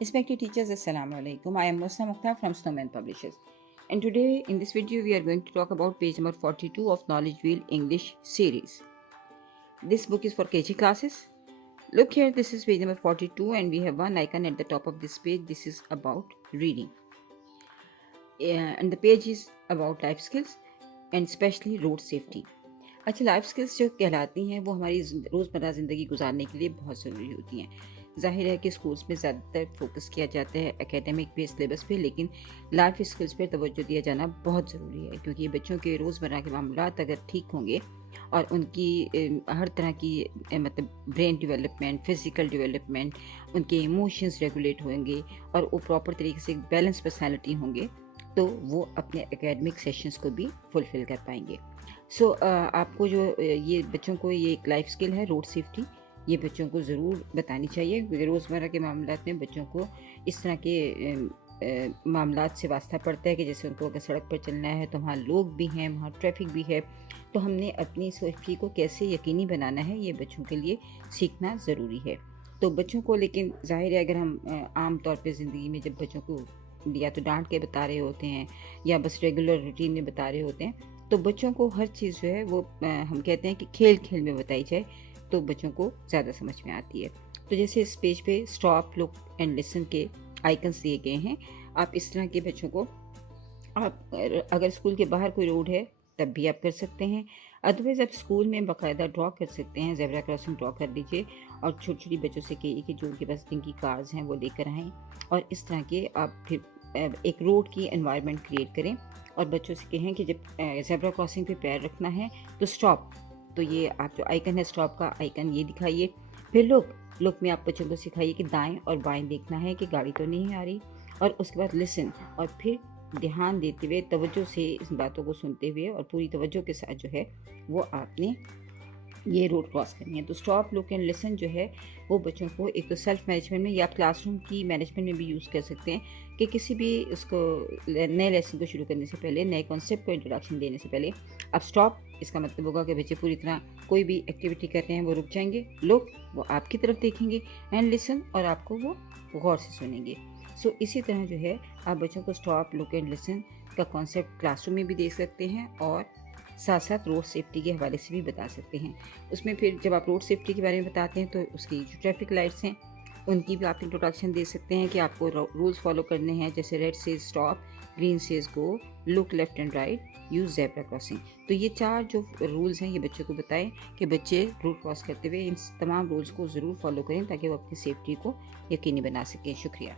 Respected teachers, Assalamu alaikum. I am Musna Mukhtar from Snowman Publishers. And today in this video we are going to talk about page number 42 of Knowledge Wheel English series. This book is for KG classes. Look here, this is page number 42 and we have one icon at the top of this page. This is about reading. And the page is about life skills and especially road safety. अच्छा, life skills जो कहलाती हैं वो हमारी रोज़मर्रा ज़िंदगी गुजारने के लिए बहुत ज़रूरी होती हैं. ज़ाहिर है कि स्कूल्स में ज़्यादातर फोकस किया जाता है एकेडमिक पे सिलेबस पे, लेकिन लाइफ स्किल्स पर तवज्जो दिया जाना बहुत ज़रूरी है, क्योंकि बच्चों के रोज़मर्रा के मामलात अगर ठीक होंगे और उनकी हर तरह की मतलब ब्रेन डेवलपमेंट, फिज़िकल डेवलपमेंट, उनके इमोशंस रेगुलेट होंगे और वो प्रॉपर तरीके से बैलेंस पर्सनैलिटी होंगे, तो वो अपने एकेडमिक सेशंस को भी फुलफ़िल कर पाएंगे. सो आपको जो ये बच्चों को ये एक लाइफ स्किल है रोड सेफ्टी, ये बच्चों को ज़रूर बतानी चाहिए, क्योंकि रोज़मर्रा के मामलात में बच्चों को इस तरह के मामलात से वास्ता पड़ता है कि जैसे उनको अगर सड़क पर चलना है तो वहाँ लोग भी हैं, वहाँ ट्रैफिक भी है, तो हमने अपनी सेफ्टी को कैसे यकीनी बनाना है ये बच्चों के लिए सीखना ज़रूरी है. तो बच्चों को, लेकिन ज़ाहिर है अगर हम आम तौर पे ज़िंदगी में जब बच्चों को या तो डांट के बता रहे होते हैं या बस रेगुलर रूटीन में बता रहे होते हैं, तो बच्चों को हर चीज़ जो है वो हम कहते हैं कि खेल खेल में बताई जाए तो बच्चों को ज़्यादा समझ में आती है. तो जैसे इस पेज पे स्टॉप, लुक एंड लिसन के आइकन्स दिए गए हैं. आप इस तरह के बच्चों को, आप अगर स्कूल के बाहर कोई रोड है तब भी आप कर सकते हैं, अदरवाइज़ आप स्कूल में बाकायदा ड्रॉ कर सकते हैं, ज़ेब्रा क्रॉसिंग ड्रॉ कर लीजिए और छोटी छोटी बच्चों से कहिए कि जो उनके पास जिनकी कार्स हैं वो लेकर आएँ, और इस तरह के आप फिर एक रोड की एनवायरनमेंट क्रिएट करें और बच्चों से कहें कि जब ज़ेब्रा क्रॉसिंग पे पैर रखना है तो स्टॉप, तो ये आप जो आइकन है स्टॉप का आइकन ये दिखाइए. फिर लुक में आप बच्चों को सिखाइए कि दाएं और बाएं देखना है कि गाड़ी तो नहीं आ रही, और उसके बाद लिसन, और फिर ध्यान देते हुए तवज्जो से इस बातों को सुनते हुए और पूरी तवज्जो के साथ जो है वो आपने ये रोड क्रॉस करनी है. तो स्टॉप, लुक एंड लिसन जो है वो बच्चों को एक तो सेल्फ मैनेजमेंट में या क्लासरूम की मैनेजमेंट में भी यूज़ कर सकते हैं कि किसी भी उसको नए लेसन को शुरू करने से पहले, नए कॉन्सेप्ट को इंट्रोडक्शन देने से पहले आप स्टॉप, इसका मतलब होगा कि बच्चे पूरी तरह कोई भी एक्टिविटी कर रहे हैं वो रुक जाएंगे. लुक, वो आपकी तरफ देखेंगे, एंड लिसन, और आपको वो गौर से सुनेंगे. सो इसी तरह जो है आप बच्चों को स्टॉप, लुक एंड लिसन का कॉन्सेप्ट क्लासरूम में भी दे सकते हैं और साथ साथ रोड सेफ्टी के हवाले से भी बता सकते हैं. उसमें फिर जब आप रोड सेफ्टी के बारे में बताते हैं तो उसकी जो ट्रैफिक लाइट्स हैं उनकी भी आप इंट्रोडक्शन दे सकते हैं कि आपको रूल्स फॉलो करने हैं, जैसे red says stop, green says go, look left and right, use zebra crossing. तो ये 4 जो रूल्स हैं ये बच्चों को बताएं कि बच्चे रोड क्रॉस करते हुए इन तमाम रूल्स को ज़रूर फॉलो करें ताकि वो अपनी सेफ्टी को यकीनी बना सकें. शुक्रिया.